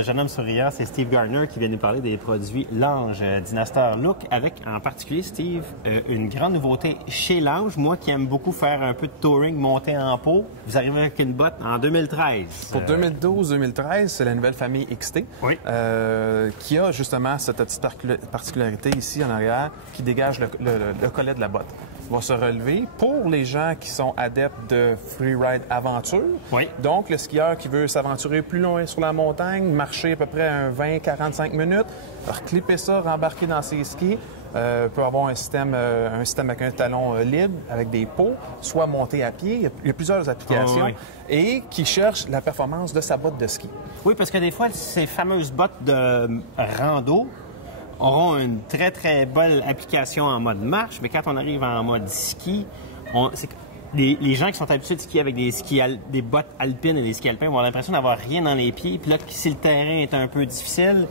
ce jeune homme souriant, c'est Steve Gardner qui vient nous parler des produits Lange Dinaster Look, avec en particulier, Steve, une grande nouveauté chez Lange. Moi qui aime beaucoup faire un peu de touring, monter en pot, vous arrivez avec une botte en 2013. Pour 2012-2013, c'est la nouvelle famille XT, oui. Qui a justement cette petite particularité ici en arrière qui dégage le collet de la botte. Va se relever pour les gens qui sont adeptes de freeride aventure. Oui. Donc, le skieur qui veut s'aventurer plus loin sur la montagne, marcher à peu près un 20-45 minutes, clipper ça, rembarquer dans ses skis, peut avoir un système avec un talon libre, avec des pots, soit monter à pied. Il y a plusieurs applications. Oui. Et qui cherche la performance de sa botte de ski. Oui, parce que des fois, ces fameuses bottes de rando auront une très, très belle application en mode marche, mais quand on arrive en mode ski, les gens qui sont habitués de skier avec des bottes alpines et des skis alpins vont avoir l'impression d'avoir rien dans les pieds. Puis là, si le terrain est un peu difficile,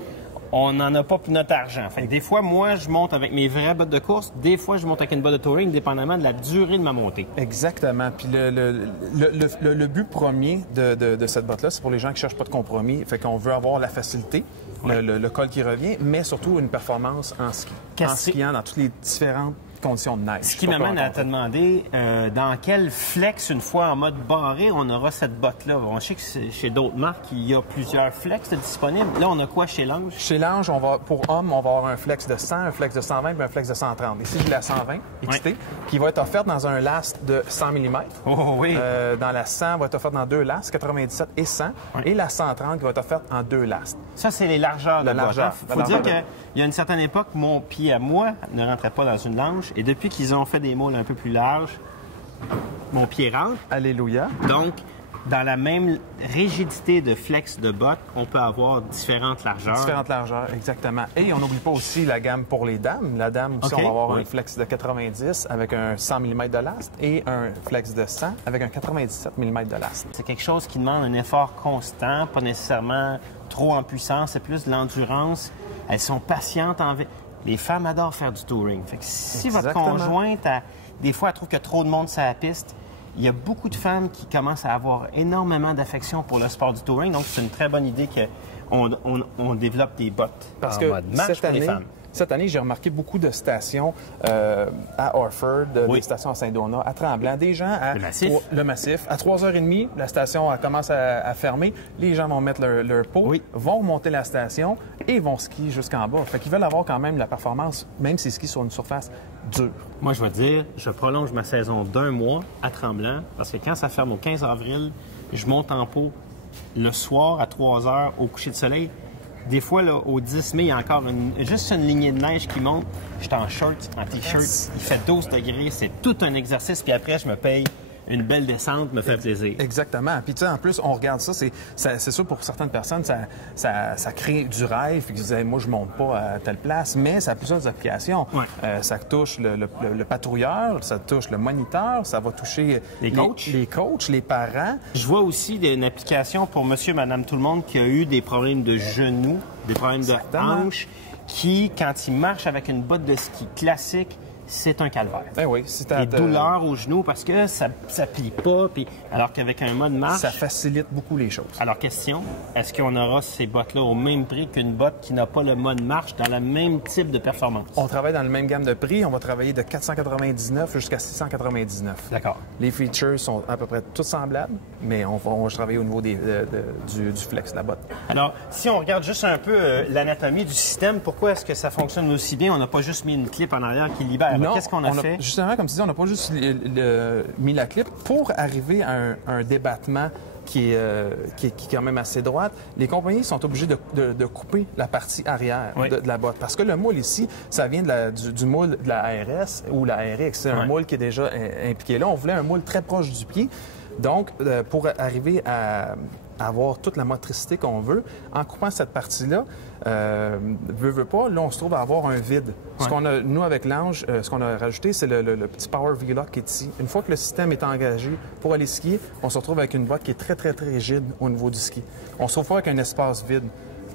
on n'en a pas pour notre argent. Fait que des fois, moi, je monte avec mes vraies bottes de course. Des fois, je monte avec une botte de touring, dépendamment de la durée de ma montée. Exactement. Puis le but premier de cette botte-là, c'est pour les gens qui cherchent pas de compromis. Fait qu'on veut avoir la facilité, le col qui revient, mais surtout une performance en ski. En skiant dans toutes les différentes conditions de neige. Ce qui m'amène à te demander dans quel flex, une fois en mode barré, on aura cette botte-là. On sait que chez d'autres marques, il y a plusieurs flex disponibles. Là, on a quoi chez Lange? Chez Lange, pour hommes, on va avoir un flex de 100, un flex de 120 et un flex de 130. Ici, j'ai la 120 XT, qui va être offerte dans un last de 100 mm. Oh oui! Dans la 100, va être offerte dans deux lasts, 97 et 100. Oui. Et la 130 qui va être offerte en deux lasts. Ça, c'est les largeurs de botte. Il faut dire qu'il y a une certaine époque, mon pied à moi ne rentrait pas dans une Lange. Et depuis qu'ils ont fait des moules un peu plus larges, mon pied rentre. Alléluia. Donc, dans la même rigidité de flex de botte, on peut avoir différentes largeurs. Différentes largeurs, exactement. Et on n'oublie pas aussi la gamme pour les dames. La dame aussi, on va avoir un flex de 90 avec un 100 mm de last et un flex de 100 avec un 97 mm de last. C'est quelque chose qui demande un effort constant, pas nécessairement trop en puissance, c'est plus de l'endurance. Elles sont patientes en... Les femmes adorent faire du touring. Fait que si votre conjointe, des fois, elle trouve qu'il y a trop de monde sur la piste, il y a beaucoup de femmes qui commencent à avoir énormément d'affection pour le sport du touring. Donc, c'est une très bonne idée qu'on développe des bottes en mode marche pour les femmes. Cette année, j'ai remarqué beaucoup de stations à Orford, des stations à Saint-Donat, à Tremblant, des gens à... Le Massif. À 3h30, la station commence à fermer. Les gens vont mettre leur pot, vont monter la station et vont skier jusqu'en bas. Fait qu'ils veulent avoir quand même la performance, même s'ils skient sur une surface dure. Moi, je vais te dire, je prolonge ma saison d'1 mois à Tremblant parce que quand ça ferme au 15 avril, je monte en pot le soir à 3h au coucher de soleil. Des fois, là, au 10 mai, il y a encore juste une lignée de neige qui monte. Je suis en short, en T-shirt. Il fait 12 degrés. C'est tout un exercice. Puis après, je me paye une belle descente, me fait plaisir. Exactement. Puis tu sais, en plus, on regarde ça. C'est sûr, pour certaines personnes, ça crée du rêve. Puis ils disent, moi, je monte pas à telle place. Mais ça a plusieurs applications. Ouais. Ça touche le patrouilleur, ça touche le moniteur, ça va toucher les coachs, les parents. Je vois aussi une application pour monsieur, madame, tout le monde qui a eu des problèmes de genoux, des problèmes de hanches, qui, quand il marche avec une botte de ski classique, c'est un calvaire. Ben oui, des douleurs aux genoux parce que ça plie pas, puis alors qu'avec un mode marche... Ça facilite beaucoup les choses. Alors, question, est-ce qu'on aura ces bottes-là au même prix qu'une botte qui n'a pas le mode marche dans le même type de performance? On travaille dans le même gamme de prix. On va travailler de 499 jusqu'à 699. D'accord. Les features sont à peu près toutes semblables, mais on va travailler au niveau du flex de la botte. Alors, si on regarde juste un peu l'anatomie du système, pourquoi est-ce que ça fonctionne aussi bien? On n'a pas juste mis une clip en arrière qui libère. Non, qu'est-ce qu'on a fait? Justement, comme tu dis, on n'a pas juste mis la clip pour arriver à un débattement qui est quand même assez droite. Les compagnies sont obligées de couper la partie arrière de la botte. Parce que le moule ici, ça vient du moule de la ARS ou la RX. C'est un moule qui est déjà impliqué là. On voulait un moule très proche du pied. Donc, pour arriver à avoir toute la motricité qu'on veut, en coupant cette partie-là, veut pas, là, on se trouve à avoir un vide. Ce qu'on a, nous, avec Lange, ce qu'on a rajouté, c'est le petit Power V-Lock qui est ici. Une fois que le système est engagé pour aller skier, on se retrouve avec une botte qui est très, très, très rigide au niveau du ski. On se retrouve avec un espace vide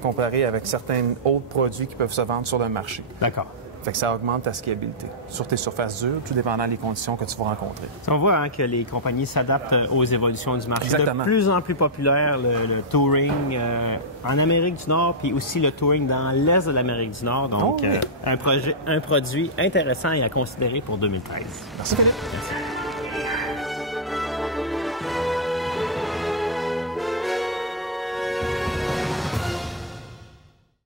comparé avec certains autres produits qui peuvent se vendre sur le marché. D'accord. Fait que ça augmente ta skiabilité sur tes surfaces dures, tout dépendant des conditions que tu vas rencontrer. On voit hein, que les compagnies s'adaptent aux évolutions du marché. Exactement. De plus en plus populaire, le touring en Amérique du Nord, puis aussi le touring dans l'est de l'Amérique du Nord. Donc, un produit intéressant et à considérer pour 2013. Merci, Philippe. Merci.